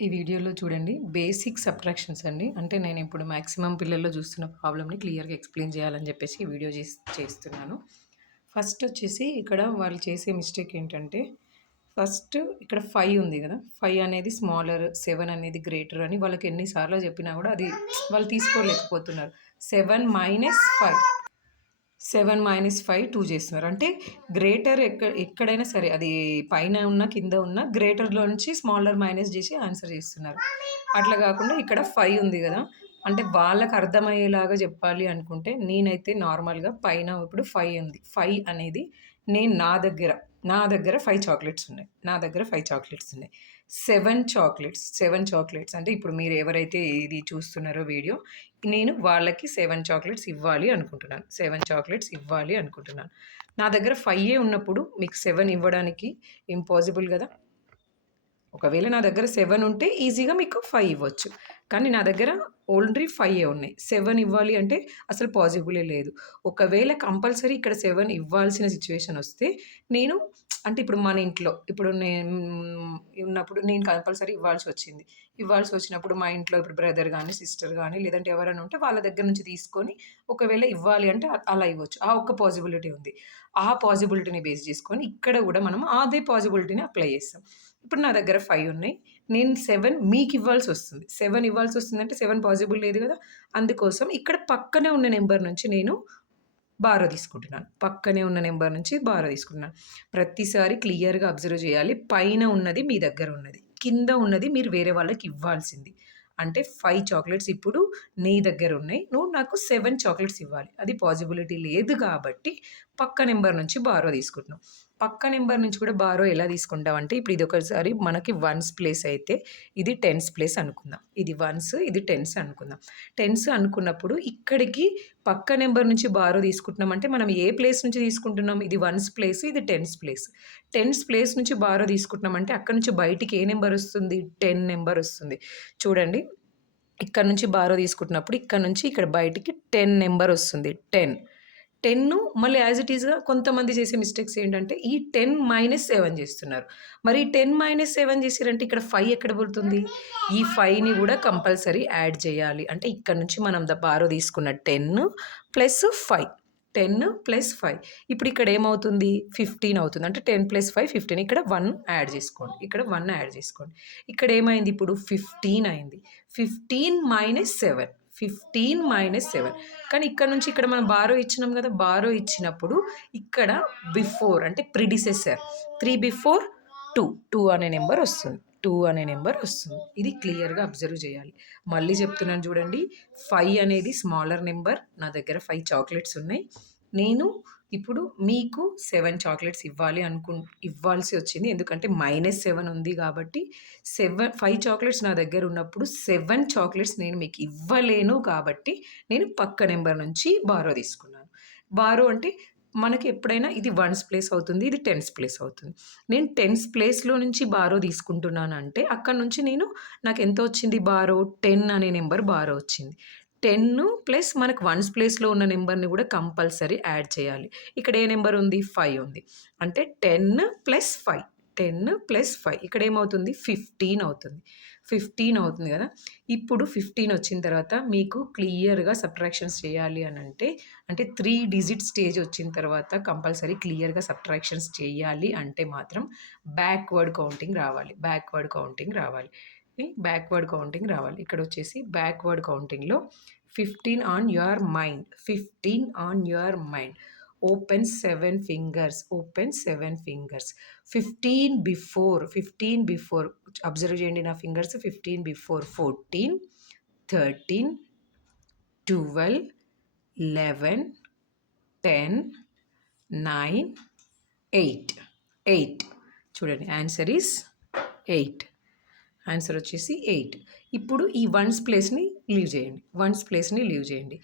ఈ వీడియోలో చూడండి బేసిక్ సబ్ట్రాక్షన్స్ అండి. అంటే నేను ఇప్పుడు మాక్సిమం పిల్లల్లో చూస్తున్న ప్రాబ్లమ్‌ని క్లియర్‌గా ఎక్స్‌ప్లెయిన్ చేయాలని చెప్పేసి ఈ వీడియో చేస్తున్నాను. ఫస్ట్ వచ్చేసి ఇక్కడ వాళ్ళు చేసే మిస్టేక్ ఏంటంటే, ఫస్ట్ ఇక్కడ 5 ఉంది కదా! 5 అనేది స్మాలర్, 7 అనేది గ్రేటర్ అని వాళ్ళకి ఎన్ని సార్లు చెప్పినా కూడా అది వాళ్ళు తీసుకోలేకపోతున్నారు. 7 మైనస్ 5 7 - 5 2 చేస్తున్నారు. అంటే గ్రేటర్ ఎక్కడైనా సరే అది పైన ఉన్న, కింద ఉన్న గ్రేటర్‌లో నుంచి స్మాలర్ మైనస్ చేసి ఆన్సర్ చేస్తున్నారు. అట్లా కాకుండా ఇక్కడ 5 ఉంది గదా! అంటే వాళ్ళకి అర్థమయ్యేలాగా చెప్పాలి అనుకుంటే నేనైతే నార్మల్‌గా పైన ఇప్పుడు 5 ఉంది. 5 అనేది నేను నా దగ్గర 5 చాక్లెట్స్ ఉన్నాయి. నా దగ్గర 5 చాక్లెట్స్ ఉన్నాయి. 7 చాక్లెట్స్ అంటే ఇప్పుడు మీరు ఎవరైతే ఇది చూస్తున్నారో వీడియో, నేను వాళ్ళకి 7 చాక్లెట్స్ ఇవ్వాలి అనుకుంటున్నాను. 7 చాక్లెట్స్ ఇవ్వాలి అనుకుంటున్నాను. నా దగ్గర 5 ఉన్నప్పుడు మీకు 7 ఇవ్వడానికి ఇంపాసిబుల్ గదా! ఒకవేళ నా దగ్గర 7 ఉంటే ఈజీగా మీకు 5 ఇవ్వచ్చు. కానీ నా దగ్గర ఓన్లీ 5 ఉన్నాయి. 7 ఇవ్వాలి అంటే అసలు పాజిబులే లేదు. ఒకవేళ కంపల్సరీ ఇక్కడ 7 ఇవ్వాల్సిన సిట్యుయేషన్ వస్తే నేను అంటే ఇప్పుడు మన ఇంట్లో ఇప్పుడు నేను ఉన్నప్పుడు నేను కంపల్సరీ ఇవ్వాల్సొచ్చింది. ఇవ్వాల్సొచ్చినప్పుడు మా ఇంట్లో ఇప్పుడు బ్రదర్ గానీ, సిస్టర్ గానీ లేదంటే ఎవరైనా ఉంటే వాళ్ళ దగ్గర నుంచి తీసుకొని ఒకవేళ ఇవ్వాలి అంటే అలా ఇవ్వచ్చు. ఆ ఒక్క పాజిబిలిటీ ఉంది. ఆ పాజిబిలిటీని బేస్ చేసుకొని ఇక్కడ గూడా మనం అదే పాజిబిలిటీని అప్లై చేస్తాం. ఇప్పుడు నా దగ్గర 5 ఉన్నాయి. నేను 7 మీకివ్వాల్సొస్తుంది. 7 ఇవ్వాల్సొస్తుందంటే 7 పాజిబుల్ లేదు గదా! అందుకోసం ఇక్కడ పక్కనే ఉన్న నంబర్ నుంచి నేను బారో తీసుకుంటున్నాను. పక్కనే ఉన్న నంబర్ నుంచి బారో తీసుకుంటున్నాను. ప్రతిసారి క్లియర్‌గా అబ్జర్వ్ చేయాలి. పైన ఉన్నది మీ దగ్గర ఉన్నది. కింద ఉన్నది మీరు వేరే వాళ్ళకి ఇవ్వాల్సింది. అంటే 5 చాక్లెట్స్ ఇప్పుడు నీ దగ్గర ఉన్నాయి. నువ్వు నాకు 7 చాక్లెట్స్ ఇవ్వాలి. అది పాజిబిలిటీ లేదు కాబట్టి పక్క నంబర్ నుంచి బారో తీసుకుంటున్నాం. పక్క నంబర్ నుంచి కూడా బారో ఎలా తీసుకుంటామంటే ఇప్పుడు ఇది ఒకసారి మనకి వన్స్ ప్లేస్ అయితే ఇది టెన్స్ ప్లేస్ అనుకుందాం. ఇది వన్స్, ఇది టెన్స్ అనుకుందాం. టెన్స్ అనుకున్నప్పుడు ఇక్కడికి పక్క నంబర్ నుంచి బారో తీసుకుంటున్నామంటే మనం ఏ ప్లేస్ నుంచి తీసుకుంటున్నాం? ఇది వన్స్ ప్లేస్, ఇది టెన్స్ ప్లేస్. టెన్స్ ప్లేస్ నుంచి బారో తీసుకుంటున్నామంటే అక్కడి నుంచి బయటికి ఏ నంబర్ వస్తుంది? 10 నంబర్ వస్తుంది. చూడండి. ఇక్కడ నుంచి బారో తీసుకుంటున్నప్పుడు ఇక్కడ నుంచి ఇక్కడ బయటికి 10 నంబర్ వస్తుంది. 10. 10 మళ్ళీ యాజ్ ఇట్ ఈస్‌గా కొంతమంది చేసే మిస్టేక్స్ ఏంటంటే ఈ 10 - 7 చేస్తున్నారు. మరి 10 - 7 చేసిర్రంటే ఇక్కడ 5 ఎక్కడ పడుతుంది? ఈ 5ని కూడా కంపల్సరీ యాడ్ చేయాలి. అంటే ఇక్కడ నుంచి మనం బారో తీసుకున్న 10 ప్లస్ 5. 10 ప్లస్ 5. ఇప్పుడు ఇక్కడ ఏమవుతుంది? 15 అవుతుంది. అంటే 10 ప్లస్ 5 15. ఇక్కడ 1 యాడ్ చేసుకోండి. ఇక్కడ 1 యాడ్ చేసుకోండి. ఇక్కడ ఏమైంది ఇప్పుడు 15 అయింది. 15 - 7. 15 - 7. కానీ ఇక్కడ నుంచి ఇక్కడ మనం బారో ఇచ్చినాం కదా! బారో ఇచ్చినప్పుడు ఇక్కడ బిఫోర్ అంటే ప్రిడిసెసర్ 3 బిఫోర్ 2. 2 అనే నంబర్ వస్తుంది. 2 అనే నంబర్ వస్తుంది. ఇది క్లియర్‌గా అబ్జర్వ్ చేయాలి. మళ్ళీ చెప్తున్నాను చూడండి. 5 అనేది స్మాలర్ నంబర్. నా దగ్గర 5 చాక్లెట్స్ ఉన్నాయి. నేను ఇప్పుడు మీకు 7 చాక్లెట్స్ ఇవ్వాల్సి వచ్చింది. ఎందుకంటే -7 ఉంది కాబట్టి 5 చాక్లెట్స్ నా దగ్గర ఉన్నప్పుడు 7 చాక్లెట్స్ నేను మీకు ఇవ్వలేను కాబట్టి నేను పక్క నంబర్ నుంచి బారో తీసుకున్నాను. బారో అంటే మనకి ఎప్పుడైనా ఇది వన్స్ ప్లేస్ అవుతుంది. ఇది టెన్స్ ప్లేస్ అవుతుంది. నేను టెన్స్ ప్లేస్‌లో నుంచి బారో తీసుకుంటున్నానంటే అక్కడి నుంచి నాకు ఎంత వచ్చింది బారో? 10 అనే నంబర్ బారో వచ్చింది. 10 ప్లస్ మనకు వన్స్ ప్లేస్‌లో ఉన్న నంబర్‌ని కూడా కంపల్సరీ యాడ్ చేయాలి. ఇక్కడ ఏ నంబర్ ఉంది? 5 ఉంది. అంటే 10 ప్లస్ 5. 10 ప్లస్ 5 ఇక్కడ ఏమవుతుంది? 15 అవుతుంది. 15 అవుతుంది కదా! ఇప్పుడు 15 వచ్చిన తర్వాత మీకు క్లియర్‌గా సబ్ట్రాక్షన్స్ చేయాలి అనంటే, అంటే 3 డిజిట్ స్టేజ్ వచ్చిన తర్వాత కంపల్సరీ క్లియర్‌గా సబ్ట్రాక్షన్స్ చేయాలి అంటే మాత్రం బ్యాక్వర్డ్ కౌంటింగ్ రావాలి. బ్యాక్వర్డ్ కౌంటింగ్ రావాలి. ఇక్కడొచ్చేసి బ్యాక్వర్డ్ కౌంటింగ్‌లో 15 on your mind. 15 on your mind. Open 7 fingers. 15 before observe చేయండి నా ఫింగర్స్. 15 బిఫోర్ 14, 13, 12, 11, 10, 9, 8. 8 చూడండి ఆన్సర్ ఈస్ 8. ఆన్సర్ వచ్చేసి 8. ఇప్పుడు ఈ వన్స్ ప్లేస్‌ని లీవ్ చేయండి.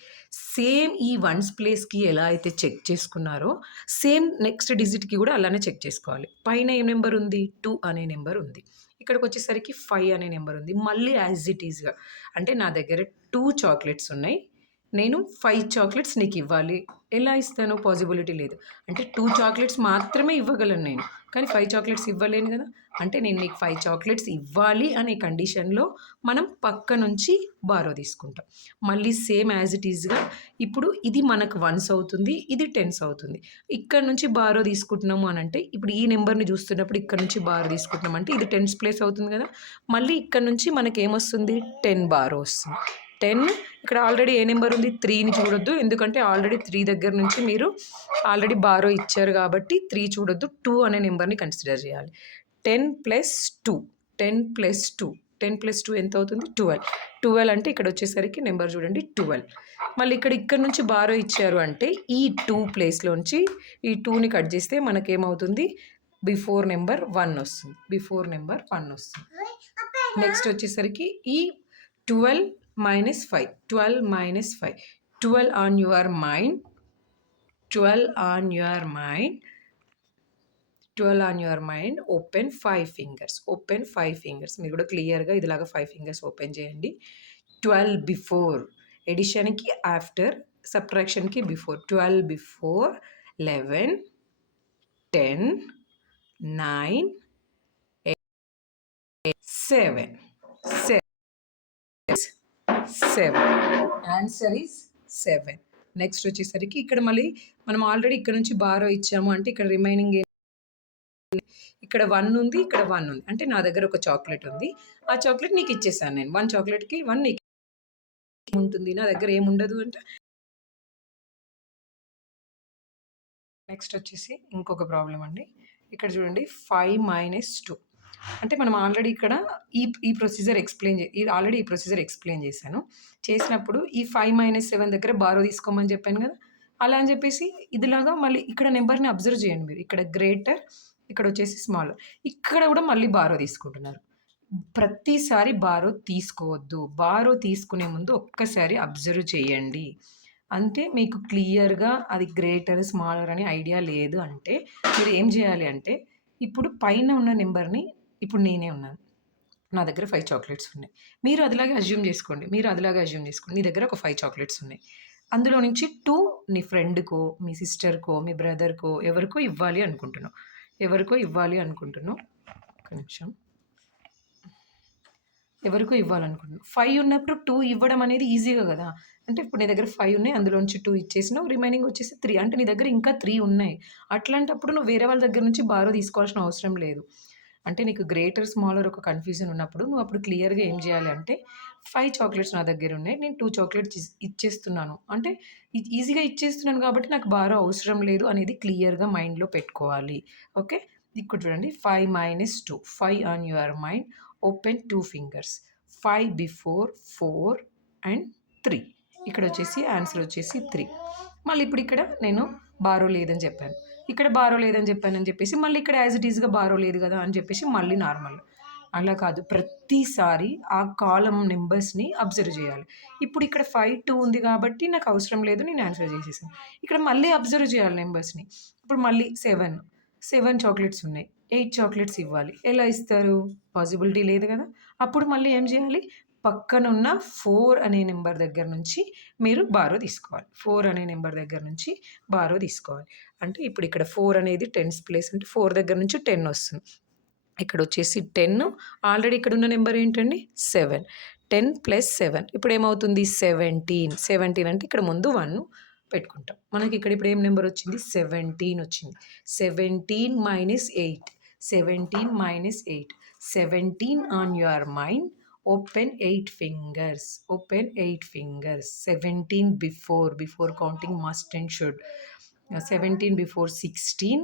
సేమ్ ఈ వన్స్ ప్లేస్‌కి ఎలా అయితే చెక్ చేసుకున్నారో, సేమ్ నెక్స్ట్ డిజిట్‌కి కూడా అలానే చెక్ చేసుకోవాలి. పైన ఏం నంబర్ ఉంది? 2 అనే నంబర్ ఉంది. ఇక్కడికొచ్చేసరికి 5 అనే నంబర్ ఉంది. మళ్ళీ యాజ్ ఇట్ ఈస్‌గా అంటే నా దగ్గర 2 చాక్లెట్స్ ఉన్నాయి. నేను 5 చాక్లెట్స్ నీకివ్వాలి. ఎలా ఇస్తాను? పాజిబిలిటీ లేదు. అంటే 2 చాక్లెట్స్ మాత్రమే ఇవ్వగలను నేను. కానీ 5 చాక్లెట్స్ ఇవ్వలేను కదా! అంటే నేను నీకు 5 చాక్లెట్స్ ఇవ్వాలి అనే కండిషన్‌లో మనం పక్క నుంచి బారో తీసుకుంటాం. మళ్ళీ సేమ్ యాజ్ ఇట్ ఈస్‌గా ఇప్పుడు ఇది మనకు వన్స్ అవుతుంది. ఇది టెన్స్ అవుతుంది. ఇక్కడ నుంచి బారో తీసుకుంటున్నాము అనంటే ఇప్పుడు ఈ నంబర్‌ని చూస్తున్నప్పుడు ఇక్కడ నుంచి బారో తీసుకుంటున్నాం అంటే ఇది టెన్స్ ప్లేస్ అవుతుంది కదా! మళ్ళీ ఇక్కడ నుంచి మనకేమొస్తుంది 10 బారో వస్తుంది. 10 ఇక్కడ ఆల్రెడీ ఏ నంబర్ ఉంది 3ని చూడొద్దు. ఎందుకంటే ఆల్రెడీ 3 దగ్గర నుంచి మీరు ఆల్రెడీ బారో ఇచ్చారు కాబట్టి 3 చూడొద్దు. 2 అనే నంబర్‌ని కన్సిడర్ చేయాలి. 10 ప్లస్ 2 10 ప్లస్ 2 10 ప్లస్ 2 ఎంత అవుతుంది 12. 12 అంటే ఇక్కడ వచ్చేసరికి నెంబర్ చూడండి 12. మళ్ళీ ఇక్కడ నుంచి బారో ఇచ్చారు అంటే ఈ 2 ప్లేస్‌లోంచి ఈ 2ని కట్ చేస్తే మనకేమవుతుంది బిఫోర్ నెంబర్ 1 వస్తుంది. బిఫోర్ నెంబర్ 1 వస్తుంది. నెక్స్ట్ వచ్చేసరికి ఈ 12 minus 5. 12 minus 5. 12 on your mind. 12 on your mind. 12 on your mind. Open 5 fingers. Open 5 fingers. మీరు కూడా క్లియర్గా ఇదిలాగా 5 fingers ఓపెన్ చేయండి. 12 బిఫోర్ ఎడిషన్కి ఆఫ్టర్ సబ్ట్రాక్షన్కి before 12 before 11 10 9 8 7 7 answer is 7. Next వచ్చేసరికి ఇక్కడ మళ్ళీ మనం ఆల్రెడీ ఇక్కడ నుంచి బారో ఇచ్చాము అంటే ఇక్కడ రిమైనింగ్ ఇక్కడ 1 ఉంది, ఇక్కడ 1 ఉంది. అంటే నా దగ్గర ఒక చాక్లెట్ ఉంది. ఆ చాక్లెట్ నీకు ఇచ్చేసాను నేను. 1 చాక్లెట్‌కి 1 నీకు ఉంటుంది. నా దగ్గర ఏముండదు అంటే నెక్స్ట్ వచ్చేసి ఇంకొక ప్రాబ్లమ్ అండి. ఇక్కడ చూడండి 5 మైనస్ 2 అంటే మనం ఆల్రెడీ ఇక్కడ ఈ ప్రొసీజర్ ఆల్రెడీ ఈ ప్రొసీజర్ ఎక్స్‌ప్లెయిన్ చేశాను. చేసినప్పుడు ఈ 5 మైనస్ 7 దగ్గర బారో తీసుకోమని చెప్పాను కదా! అలా అని చెప్పేసి ఇదిలాగా మళ్ళీ ఇక్కడ నంబర్‌ని అబ్జర్వ్ చేయండి మీరు. ఇక్కడ గ్రేటర్, ఇక్కడ వచ్చేసి స్మాలర్. ఇక్కడ కూడా మళ్ళీ బారో తీసుకుంటున్నారు. ప్రతిసారి బారో తీసుకోవద్దు. బారో తీసుకునే ముందు ఒక్కసారి అబ్జర్వ్ చేయండి. అంటే మీకు క్లియర్‌గా అది గ్రేటర్, స్మాలర్ అని ఐడియా లేదు అంటే మీరు ఏం చేయాలి అంటే ఇప్పుడు పైన ఉన్న నంబర్‌ని ఇప్పుడు నేనే ఉన్నాను. నా దగ్గర 5 చాక్లెట్స్ ఉన్నాయి. మీరు అదిలాగే అజ్యూమ్ చేసుకోండి. నీ దగ్గర ఒక 5 చాక్లెట్స్ ఉన్నాయి. అందులో నుంచి 2 నీ ఫ్రెండ్‌కో, మీ సిస్టర్‌కో, మీ బ్రదర్‌కో ఎవరికో ఇవ్వాలి అనుకుంటున్నావు. ఒక్క నిమిషం. ఎవరికో ఇవ్వాలనుకుంటున్నావు. 5 ఉన్నప్పుడు 2 ఇవ్వడం అనేది ఈజీగా కదా! అంటే ఇప్పుడు నీ దగ్గర 5 ఉన్నాయి. అందులోంచి 2 ఇచ్చేసినావు. రిమైనింగ్ వచ్చేసి 3. అంటే నీ దగ్గర ఇంకా 3 ఉన్నాయి. అట్లాంటప్పుడు నువ్వు వేరే వాళ్ళ దగ్గర నుంచి బారో తీసుకోవాల్సిన అవసరం లేదు. అంటే నీకు గ్రేటర్, స్మాలర్ ఒక కన్‌ఫ్యూజన్ ఉన్నప్పుడు నువ్వు అప్పుడు క్లియర్‌గా ఏం చేయాలి అంటే 5 చాక్లెట్స్ నా దగ్గర ఉన్నాయి. నేను 2 చాక్లెట్స్ ఇచ్చేస్తున్నాను. అంటే ఈజీగా ఇచ్చేస్తున్నాను కాబట్టి నాకు బారో అవసరం లేదు అనేది క్లియర్‌గా మైండ్‌లో పెట్టుకోవాలి. ఓకే. ఇక్కడ చూడండి 5 minus 2. 5 on your mind. Open 2 fingers. 5 before 4 and 3. ఇక్కడ వచ్చేసి ఆన్సర్ వచ్చేసి 3. మళ్ళీ ఇప్పుడు ఇక్కడ నేను బారో లేదని చెప్పాను. ఇక్కడ బారో లేదని చెప్పానని చెప్పేసి మళ్ళీ ఇక్కడ యాజ్ ఇట్ ఈస్‌గా బారో లేదు కదా అని చెప్పేసి మళ్ళీ నార్మల్. అలా కాదు. ప్రతిసారి ఆ కాలమ్ నంబర్స్‌ని అబ్జర్వ్ చేయాలి. ఇప్పుడు ఇక్కడ 5, 2 ఉంది కాబట్టి నాకు అవసరం లేదు. నేను ఆన్సర్ చేసేసాను. ఇక్కడ మళ్ళీ అబ్జర్వ్ చేయాలి నంబర్స్‌ని. ఇప్పుడు మళ్ళీ 7 చాక్లెట్స్ ఉన్నాయి. 8 చాక్లెట్స్ ఇవ్వాలి. ఎలా ఇస్తారు? పాసిబిలిటీ లేదు కదా! అప్పుడు మళ్ళీ ఏం చేయాలి? పక్కనున్న 4 అనే నంబర్ దగ్గర నుంచి మీరు బారో తీసుకోవాలి. 4 అనే నంబర్ దగ్గర నుంచి బారో తీసుకోవాలి. అంటే ఇప్పుడు ఇక్కడ 4 అనేది టెన్స్ ప్లేస్ అంటే 4 దగ్గర నుంచి 10 వస్తుంది. ఇక్కడ వచ్చేసి 10 ఆల్రెడీ ఇక్కడ ఉన్న నంబర్ ఏంటండి 7. 10 ప్లస్ 7 ఇప్పుడు ఏమవుతుంది 17. 17 అంటే ఇక్కడ ముందు 1 పెట్టుకుంటాం. మనకి ఇక్కడ ఇప్పుడు ఏం నెంబర్ వచ్చింది 17 వచ్చింది. 17 minus 8. 17 minus 8. 17 on your mind. Open 8 fingers. 17 before counting must and should. 17 before 16,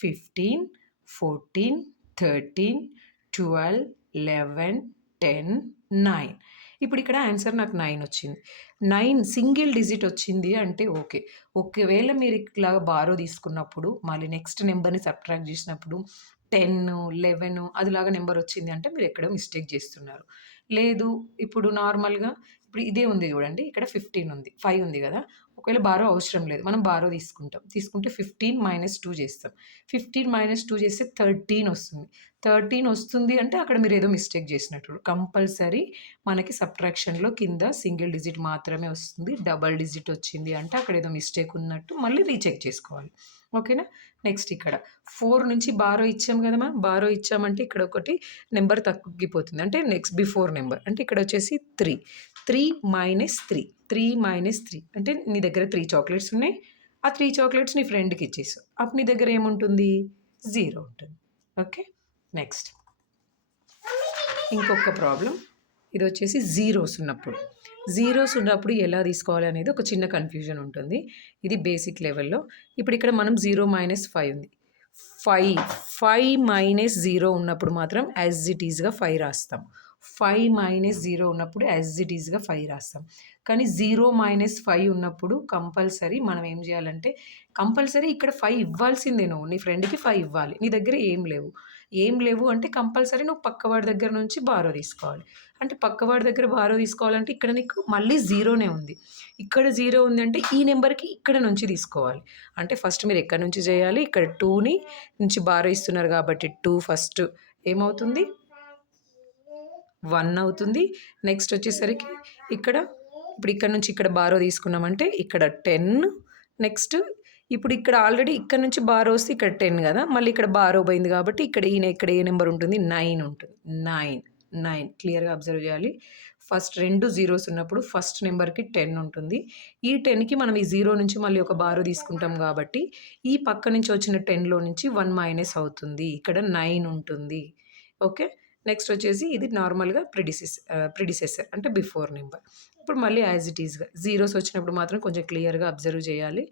15, 14, 13, 12, 11, 10, 9. ఇప్పుడు ఇక్కడ ఆన్సర్ నాకు 9 వచ్చింది. 9 సింగిల్ డిజిట్ వచ్చింది అంటే ఓకే. ఒకవేళ మీరు ఇట్లాగా బారో తీసుకున్నప్పుడు మళ్ళీ నెక్స్ట్ నెంబర్‌ని సబ్ట్రాక్ట్ చేసినప్పుడు 10, 11 అదిలాగా నెంబర్ వచ్చింది అంటే మీరు ఎక్కడో మిస్టేక్ చేస్తున్నారు. లేదు ఇప్పుడు నార్మల్‌గా ఇప్పుడు ఇదే ఉంది చూడండి. ఇక్కడ 15 ఉంది. 5 ఉంది కదా! ఒకవేళ బారో అవసరం లేదు, మనం బారో తీసుకుంటే 15 - 2 చేస్తాం. 15 - 2 చేస్తే 13 వస్తుంది. 13 వస్తుంది అంటే అక్కడ మీరు ఏదో మిస్టేక్ చేసినట్టు. కంపల్సరీ మనకి సబ్ట్రాక్షన్లో కింద సింగిల్ డిజిట్ మాత్రమే వస్తుంది. డబల్ డిజిట్ వచ్చింది అంటే అక్కడ ఏదో మిస్టేక్ ఉన్నట్టు మళ్ళీ రీచెక్ చేసుకోవాలి. ఓకేనా. నెక్స్ట్ ఇక్కడ 4 నుంచి బారో ఇచ్చాం కదా మనం. బారో ఇచ్చామంటే ఇక్కడ ఒకటి నెంబర్ తగ్గిపోతుంది, అంటే నెక్స్ట్ బిఫోర్ నెంబర్. అంటే ఇక్కడ వచ్చేసి 3. 3 - 3. 3 - 3 అంటే నీ దగ్గర 3 చాక్లెట్స్ ఉన్నాయి. ఆ 3 చాక్లెట్స్ నీ ఫ్రెండ్కి ఇచ్చేసావు. అప్పుడు నీ దగ్గర ఏముంటుంది? 0 ఉంటుంది. ఓకే. నెక్స్ట్ ఇంకొక ప్రాబ్లం. ఇది వచ్చేసి జీరోస్ ఉన్నప్పుడు ఎలా తీసుకోవాలి అనేది ఒక చిన్న కన్ఫ్యూజన్ ఉంటుంది. ఇది బేసిక్ లెవెల్లో. ఇప్పుడు ఇక్కడ మనం 0 - 5 ఉంది. 5 - 0 ఉన్నప్పుడు మాత్రం యాజ్ ఇట్ ఈజ్గా 5 రాస్తాం. 5 - 0 ఉన్నప్పుడు యాజ్ ఇట్ ఈజ్గా 5 రాస్తాం. కానీ 0 - 5 ఉన్నప్పుడు కంపల్సరీ మనం ఏం చేయాలంటే, కంపల్సరీ ఇక్కడ 5 ఇవ్వాల్సిందే. నువ్వు నీ ఫ్రెండ్కి 5 ఇవ్వాలి. నీ దగ్గర ఏం లేవు అంటే కంపల్సరీ నువ్వు పక్కవాడి దగ్గర నుంచి బారో తీసుకోవాలి. అంటే పక్కవాడి దగ్గర బారో తీసుకోవాలంటే ఇక్కడ నీకు మళ్ళీ 0నే ఉంది. ఇక్కడ 0 ఉంది అంటే ఈ నెంబర్కి ఇక్కడ నుంచి తీసుకోవాలి. అంటే ఫస్ట్ మీరు ఎక్కడి నుంచి చేయాలి? ఇక్కడ 2ని నుంచి బారో ఇస్తున్నారు కాబట్టి 2 ఫస్ట్ ఏమవుతుంది? 1 అవుతుంది. నెక్స్ట్ వచ్చేసరికి ఇప్పుడు ఇక్కడ నుంచి ఇక్కడ బారో తీసుకున్నామంటే ఇక్కడ 10. నెక్స్ట్ ఇప్పుడు ఇక్కడ ఆల్రెడీ ఇక్కడ నుంచి బారో వస్తే ఇక్కడ 10 కదా, మళ్ళీ ఇక్కడ బారో పోయింది కాబట్టి ఇక్కడ ఏ నెంబర్ ఉంటుంది? 9 ఉంటుంది. 9 క్లియర్గా అబ్జర్వ్ చేయాలి. ఫస్ట్ 2 జీరోస్ ఉన్నప్పుడు ఫస్ట్ నెంబర్కి 10 ఉంటుంది. ఈ 10కి మనం ఈ 0 నుంచి మళ్ళీ ఒక బారో తీసుకుంటాం కాబట్టి ఈ పక్క నుంచి వచ్చిన 10లో నుంచి 1 మైనస్ అవుతుంది. ఇక్కడ 9 ఉంటుంది. ఓకే. నెక్స్ట్ వచ్చేసి ఇది నార్మల్గా ప్రిడిసెసర్ అంటే బిఫోర్ నెంబర్. ఇప్పుడు మళ్ళీ యాజ్ ఇట్ ఈజ్గా జీరోస్ వచ్చినప్పుడు మాత్రం కొంచెం క్లియర్గా అబ్జర్వ్ చేయాలి.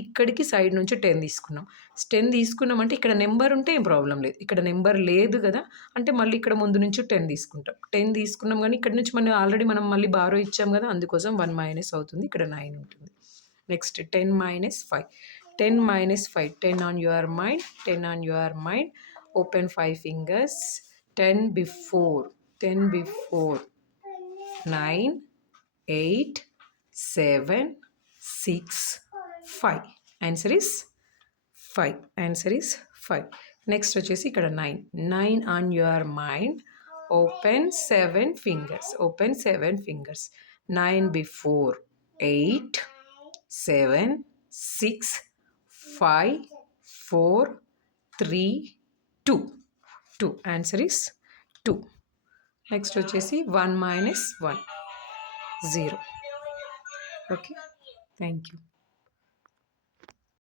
ఇక్కడికి సైడ్ నుంచి 10 తీసుకున్నాం. 10 తీసుకున్నామంటే ఇక్కడ నెంబర్ ఉంటే ఏం ప్రాబ్లం లేదు. ఇక్కడ నెంబర్ లేదు కదా, అంటే మళ్ళీ ఇక్కడ ముందు నుంచి 10 తీసుకుంటాం. 10 తీసుకున్నాం కానీ ఇక్కడ నుంచి మనం మళ్ళీ బారో ఇచ్చాం కదా, అందుకోసం 1 మైనస్ అవుతుంది. ఇక్కడ 9 ఉంటుంది. Next 10 - 5. 10 - 5. 10 on your mind. 10 on your mind. Open 5 fingers. 10 before. 9, 8, 7, 6, 5. Answer is 5. Next వచ్చేసి ఇక్కడ 9 on your mind. Open 7 fingers. 9 before. 8, 7, 6, 5, 4, 3, 2. Answer is 2. Next వచ్చేసి 1 - 1, 0. Okay. Thank you.